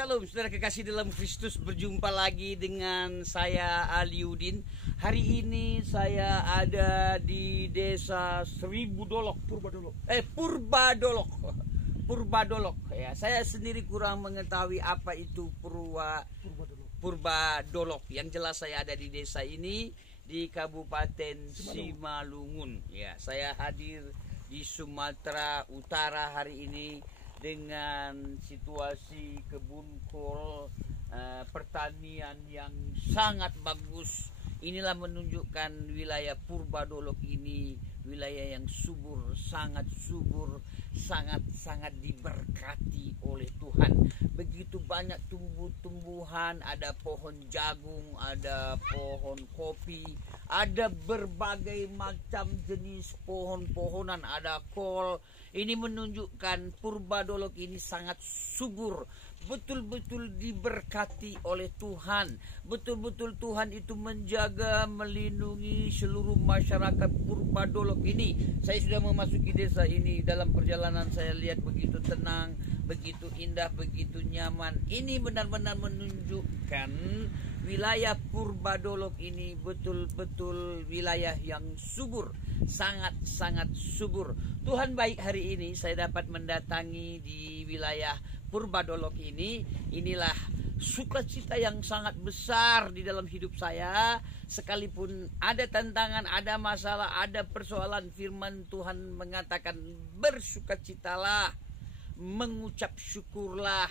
Shalom saudara kekasih dalam Kristus, berjumpa lagi dengan saya Aliudin. Hari ini saya ada di desa Seribu Dolok, Purbadolok. Ya, saya sendiri kurang mengetahui apa itu Purbadolok. Yang jelas saya ada di desa ini di Kabupaten Simalungun. Ya, saya hadir di Sumatera Utara hari ini dengan situasi kebun kol, pertanian yang sangat bagus. Inilah menunjukkan wilayah Purbadolok ini wilayah yang subur, sangat diberkati oleh Tuhan. Begitu banyak tumbuh-tumbuhan, ada pohon jagung, ada pohon kopi, ada berbagai macam jenis pohon-pohonan, ada kol. Ini menunjukkan Purbadolok ini sangat subur, betul-betul diberkati oleh Tuhan. Betul-betul Tuhan itu menjaga, melindungi seluruh masyarakat Purbadolok ini. Saya sudah memasuki desa ini. Dalam perjalanan saya lihat begitu tenang, begitu indah, begitu nyaman. Ini benar-benar menunjukkan wilayah Purbadolok ini betul-betul wilayah yang subur, sangat subur. Tuhan baik, hari ini saya dapat mendatangi di wilayah Purbadolok ini. Inilah sukacita yang sangat besar di dalam hidup saya. Sekalipun ada tantangan, ada masalah, ada persoalan, firman Tuhan mengatakan bersukacitalah, mengucap syukurlah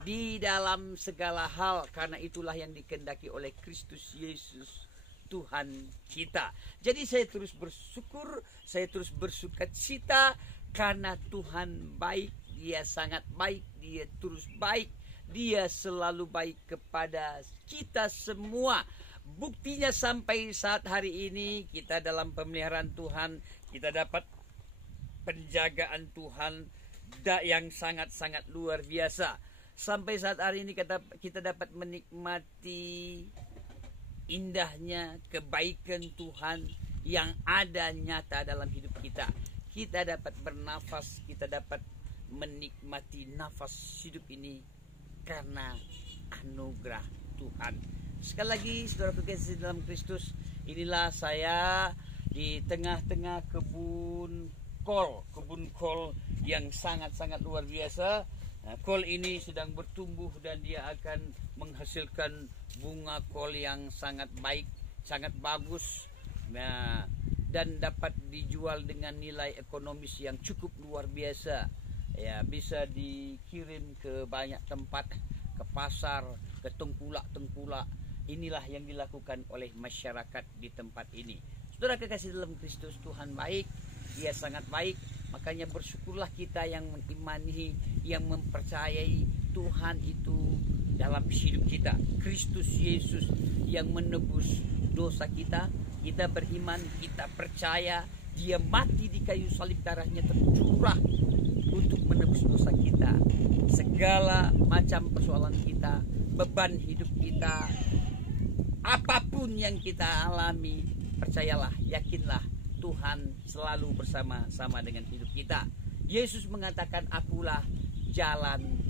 di dalam segala hal, karena itulah yang dikehendaki oleh Kristus Yesus Tuhan kita. Jadi saya terus bersyukur, saya terus bersukacita karena Tuhan baik, Dia sangat baik, Dia terus baik, Dia selalu baik kepada kita semua. Buktinya sampai saat hari ini kita dalam pemeliharaan Tuhan, kita dapat penjagaan Tuhan yang sangat luar biasa. Sampai saat hari ini kita dapat menikmati indahnya kebaikan Tuhan yang ada nyata dalam hidup kita. Kita dapat bernafas, kita dapat menikmati nafas hidup ini karena anugerah Tuhan. Sekali lagi saudara kekasih dalam Kristus, inilah saya di tengah-tengah kebun kol yang sangat luar biasa. Nah, kol ini sedang bertumbuh dan dia akan menghasilkan bunga kol yang sangat baik, sangat bagus, nah, dan dapat dijual dengan nilai ekonomis yang cukup luar biasa. Ya, bisa dikirim ke banyak tempat, ke pasar, ke tengkulak. Inilah yang dilakukan oleh masyarakat di tempat ini. Saudara kekasih dalam Kristus, Tuhan baik, Dia sangat baik. Makanya bersyukurlah kita yang mengimani, yang mempercayai Tuhan itu dalam hidup kita. Kristus Yesus yang menebus dosa kita. Kita beriman, kita percaya Dia mati di kayu salib, darahnya tercurah untuk menebus dosa kita. Segala macam persoalan kita, beban hidup kita, apapun yang kita alami, percayalah, yakinlah, Tuhan selalu bersama-sama dengan hidup kita. Yesus mengatakan, akulah jalan,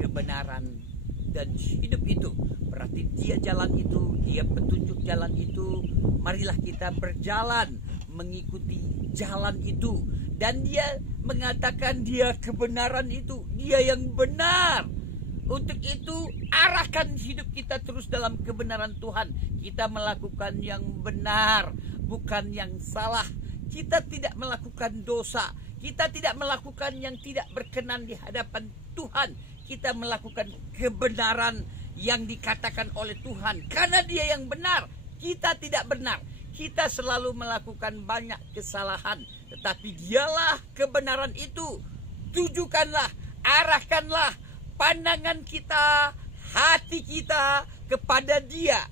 kebenaran, dan hidup itu. Berarti Dia jalan itu, Dia petunjuk jalan itu. Marilah kita berjalan mengikuti jalan itu. Dan Dia mengatakan Dia kebenaran itu, Dia yang benar. Untuk itu arahkan hidup kita terus dalam kebenaran Tuhan. Kita melakukan yang benar, bukan yang salah. Kita tidak melakukan dosa. Kita tidak melakukan yang tidak berkenan di hadapan Tuhan. Kita melakukan kebenaran yang dikatakan oleh Tuhan. Karena Dia yang benar, kita tidak benar. Kita selalu melakukan banyak kesalahan. Tetapi Dialah kebenaran itu. Tujukanlah, arahkanlah pandangan kita, hati kita kepada Dia.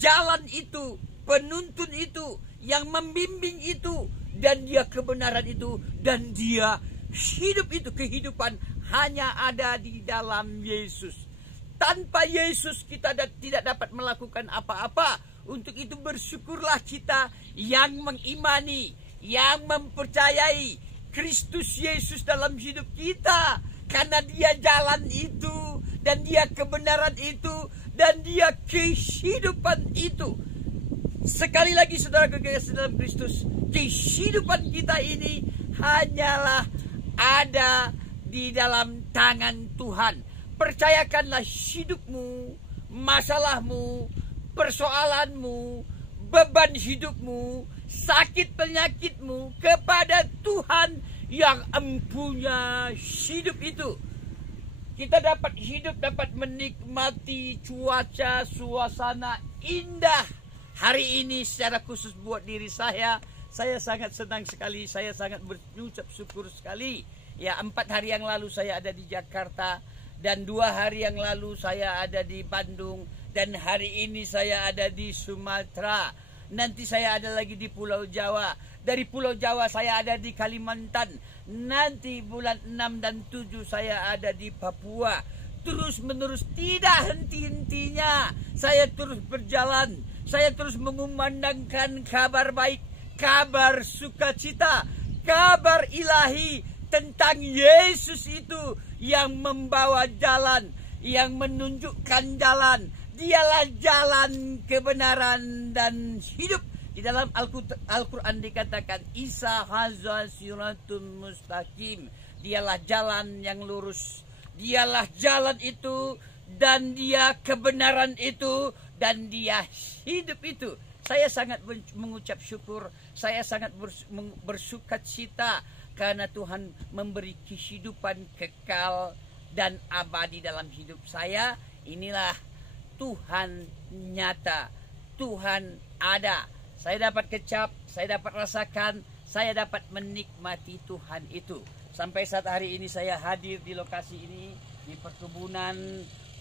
Jalan itu, penuntun itu, yang membimbing itu, dan Dia kebenaran itu, dan Dia hidup itu, kehidupan hanya ada di dalam Yesus. Tanpa Yesus kita tidak dapat melakukan apa-apa. Untuk itu bersyukurlah kita yang mengimani, yang mempercayai Kristus Yesus dalam hidup kita. Karena Dia jalan itu dan Dia kebenaran itu, dan Dia kehidupan itu. Sekali lagi saudara kekasih dalam Kristus, kehidupan kita ini hanyalah ada di dalam tangan Tuhan. Percayakanlah hidupmu, masalahmu, persoalanmu, beban hidupmu, sakit penyakitmu kepada Tuhan yang empunya hidup itu. Kita dapat hidup, dapat menikmati cuaca, suasana indah hari ini secara khusus buat diri saya. Saya sangat senang sekali, saya sangat berucap syukur sekali. Ya, 4 hari yang lalu saya ada di Jakarta, dan 2 hari yang lalu saya ada di Bandung, dan hari ini saya ada di Sumatera. Nanti saya ada lagi di Pulau Jawa. Dari Pulau Jawa saya ada di Kalimantan. Nanti bulan 6 dan 7 saya ada di Papua. Terus menerus, tidak henti-hentinya saya terus berjalan. Saya terus mengumandangkan kabar baik, kabar sukacita, kabar ilahi tentang Yesus itu yang membawa jalan, yang menunjukkan jalan. Dialah jalan, kebenaran, dan hidup. Di dalam Al-Quran dikatakan, Isa hadza siratun mustaqim. Dialah jalan yang lurus. Dialah jalan itu, dan Dia kebenaran itu, dan Dia hidup itu. Saya sangat mengucap syukur. Saya sangat bersukacita karena Tuhan memberi kehidupan kekal dan abadi dalam hidup saya. Inilah Tuhan nyata, Tuhan ada. Saya dapat kecap, saya dapat rasakan, saya dapat menikmati Tuhan itu. Sampai saat hari ini saya hadir di lokasi ini, di perkebunan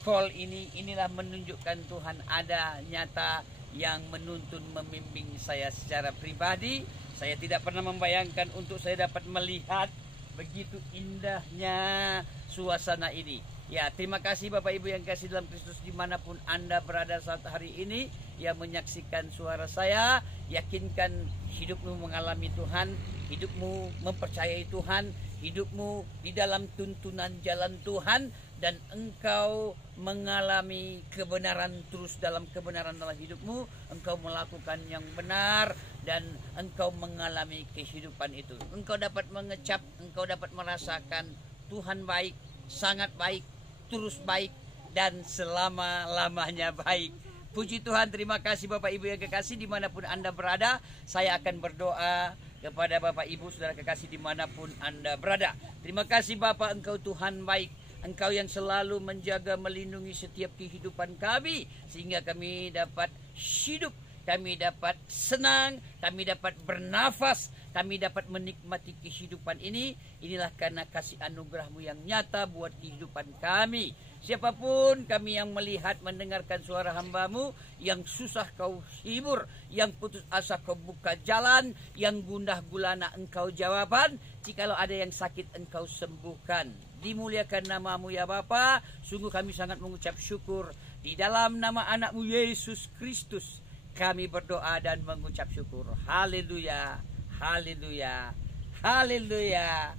kol ini. Inilah menunjukkan Tuhan ada, nyata, yang menuntun membimbing saya secara pribadi. Saya tidak pernah membayangkan untuk saya dapat melihat begitu indahnya suasana ini. Ya, terima kasih Bapak Ibu yang kasih dalam Kristus dimanapun Anda berada saat hari ini, yang menyaksikan suara saya. Yakinkan hidupmu mengalami Tuhan, hidupmu mempercayai Tuhan, hidupmu di dalam tuntunan jalan Tuhan, dan engkau mengalami kebenaran terus dalam kebenaran dalam hidupmu. Engkau melakukan yang benar dan engkau mengalami kehidupan itu. Engkau dapat mengecap, engkau dapat merasakan Tuhan baik, sangat baik, terus baik, dan selama-lamanya baik. Puji Tuhan, terima kasih Bapak Ibu yang kekasih dimanapun Anda berada. Saya akan berdoa kepada Bapak Ibu saudara kekasih dimanapun Anda berada. Terima kasih Bapak, Engkau Tuhan baik. Engkau yang selalu menjaga, melindungi setiap kehidupan kami, sehingga kami dapat hidup, kami dapat senang, kami dapat bernafas, kami dapat menikmati kehidupan ini. Inilah karena kasih anugerah-Mu yang nyata buat kehidupan kami. Siapapun kami yang melihat, mendengarkan suara hamba-Mu, yang susah Kau hibur, yang putus asa Kau buka jalan, yang gundah gulana Engkau jawaban, jikalau ada yang sakit Engkau sembuhkan. Dimuliakan nama-Mu ya Bapa. Sungguh kami sangat mengucap syukur. Di dalam nama anak-Mu Yesus Kristus kami berdoa dan mengucap syukur. Haleluya, haleluya, haleluya.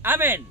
Amin.